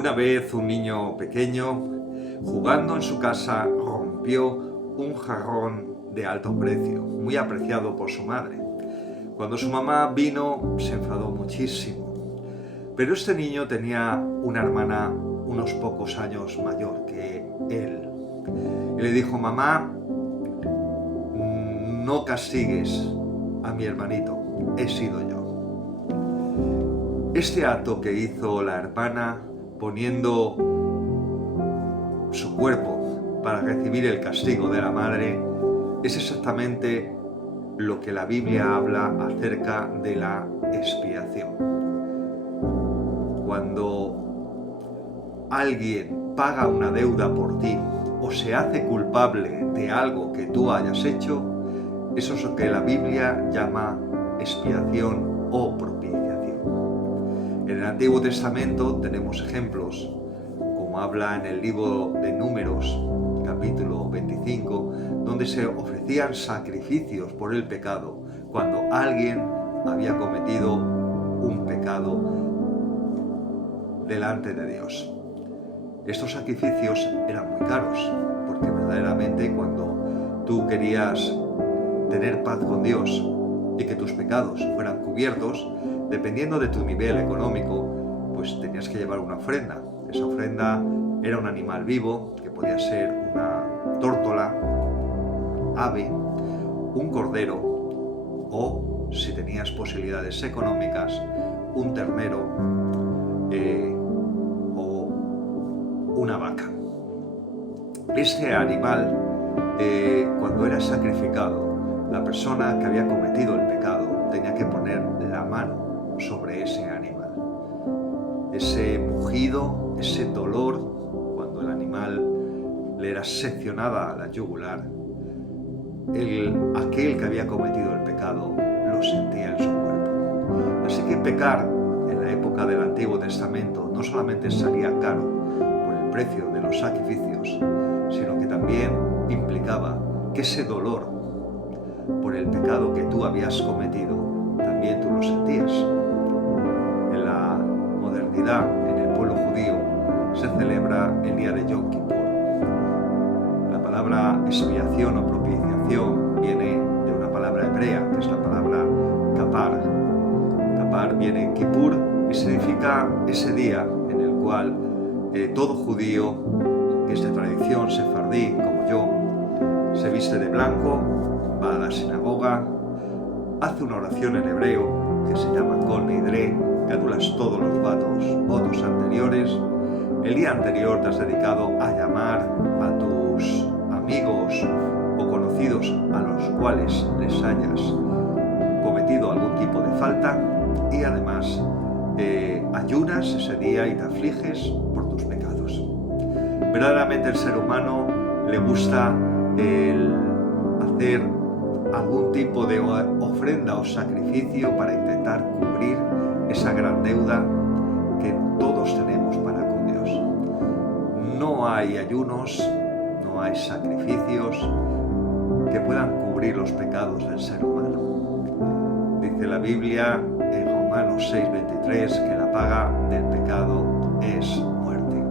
Una vez un niño pequeño, jugando en su casa, rompió un jarrón de alto precio, muy apreciado por su madre. Cuando su mamá vino, se enfadó muchísimo. Pero este niño tenía una hermana unos pocos años mayor que él. Y le dijo: mamá, no castigues a mi hermanito, he sido yo. Este acto que hizo la hermana, poniendo su cuerpo para recibir el castigo de la madre, es exactamente lo que la Biblia habla acerca de la expiación. Cuando alguien paga una deuda por ti o se hace culpable de algo que tú hayas hecho, eso es lo que la Biblia llama expiación o propiciación. En el Antiguo Testamento tenemos ejemplos, como habla en el libro de Números, capítulo 25, donde se ofrecían sacrificios por el pecado cuando alguien había cometido un pecado delante de Dios. Estos sacrificios eran muy caros, porque verdaderamente cuando tú querías tener paz con Dios y que tus pecados fueran cubiertos, dependiendo de tu nivel económico, pues tenías que llevar una ofrenda. Esa ofrenda era un animal vivo, que podía ser una tórtola, ave, un cordero o, si tenías posibilidades económicas, un ternero o una vaca. Este animal, cuando era sacrificado, la persona que había cometido el pecado tenía que poner la mano sobre ese animal. Ese mugido, ese dolor, cuando el animal le era seccionada la yugular, aquel que había cometido el pecado lo sentía en su cuerpo. Así que pecar en la época del Antiguo Testamento no solamente salía caro por el precio de los sacrificios, sino que también implicaba que ese dolor por el pecado que tú habías cometido, también tú lo sentías. En la modernidad, en el pueblo judío, se celebra el día de Yom Kippur. La palabra expiación o propiciación viene de una palabra hebrea, que es la palabra kapar. Kapar viene en Kippur y significa ese día en el cual todo judío, que es de tradición sefardí como yo, se viste de blanco, va a la sinagoga, hace una oración en hebreo que se llama Kol Nidre, que anulas todos los votos anteriores. El día anterior te has dedicado a llamar a tus amigos o conocidos a los cuales les hayas cometido algún tipo de falta, y además ayunas ese día y te afliges por tus pecados. Verdaderamente el ser humano le gusta el hacer algún tipo de ofrenda o sacrificio para intentar cubrir esa gran deuda que todos tenemos para con Dios. No hay ayunos, no hay sacrificios que puedan cubrir los pecados del ser humano. Dice la Biblia en Romanos 6:23 que la paga del pecado es muerte.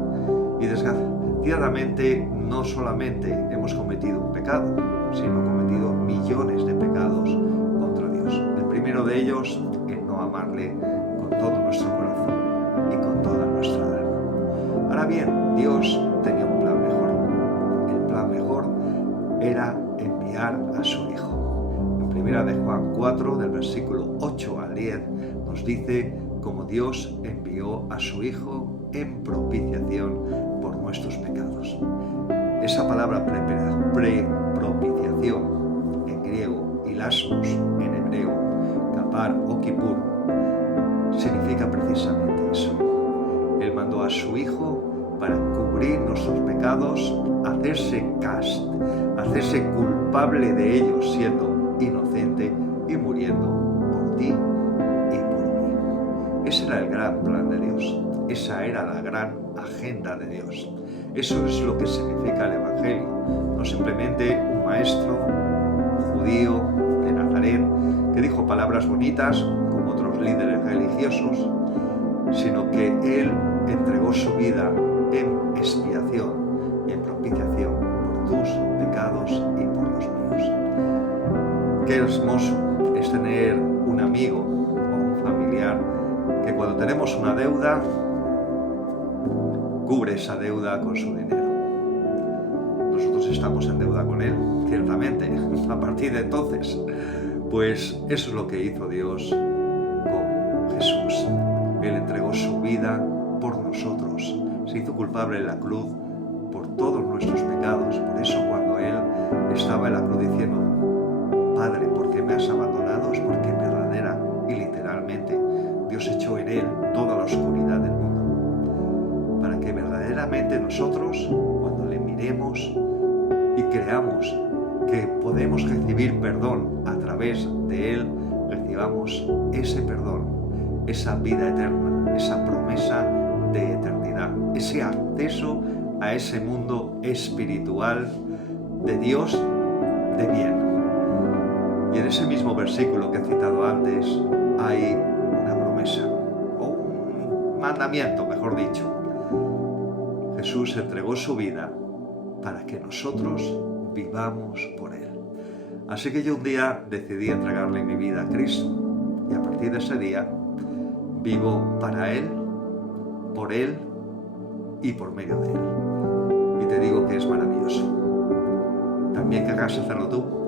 Y desgraciadamente no solamente hemos cometido un pecado, sino cometido millones de pecados contra Dios. El primero de ellos es no amarle con todo nuestro corazón y con toda nuestra alma. Ahora bien, Dios tenía un plan mejor. El plan mejor era enviar a su Hijo. En primera de Juan 4, del versículo 8 al 10, nos dice cómo Dios envió a su Hijo en propiciación por nuestros pecados. Esa palabra propiciación en griego y lasmos en hebreo, kapar o kippur, significa precisamente eso. Él mandó a su Hijo para cubrir nuestros pecados, hacerse culpable de ellos siendo inocente y muriendo por ti y por mí. Ese era el gran plan de Dios. Esa era la gran agenda de Dios. Eso es lo que significa el Evangelio. No simplemente un maestro judío de Nazaret que dijo palabras bonitas como otros líderes religiosos, sino que Él entregó su vida en expiación y en propiciación por tus pecados y por los míos. Qué hermoso es tener un amigo o un familiar que cuando tenemos una deuda, cubre esa deuda con su dinero. Nosotros estamos en deuda con él, ciertamente. A partir de entonces, pues eso es lo que hizo Dios con Jesús. Él entregó su vida por nosotros. Se hizo culpable en la cruz por todos nuestros pecados. Por eso cuando Él estaba en la cruz diciendo, Padre, ¿por qué me has abandonado? Es porque verdadera y literalmente Dios echó en Él toda la oscuridad del mundo. Para que verdaderamente nosotros, cuando le miremos y creamos que podemos recibir perdón a través de Él, recibamos ese perdón, esa vida eterna, esa promesa de eternidad, ese acceso a ese mundo espiritual de Dios de bien. Y en ese mismo versículo que he citado antes hay una promesa, o un mandamiento, mejor dicho. Jesús entregó su vida para que nosotros vivamos por Él. Así que yo un día decidí entregarle mi vida a Cristo y a partir de ese día vivo para Él, por Él y por medio de Él. Y te digo que es maravilloso. ¿También querrás hacerlo tú?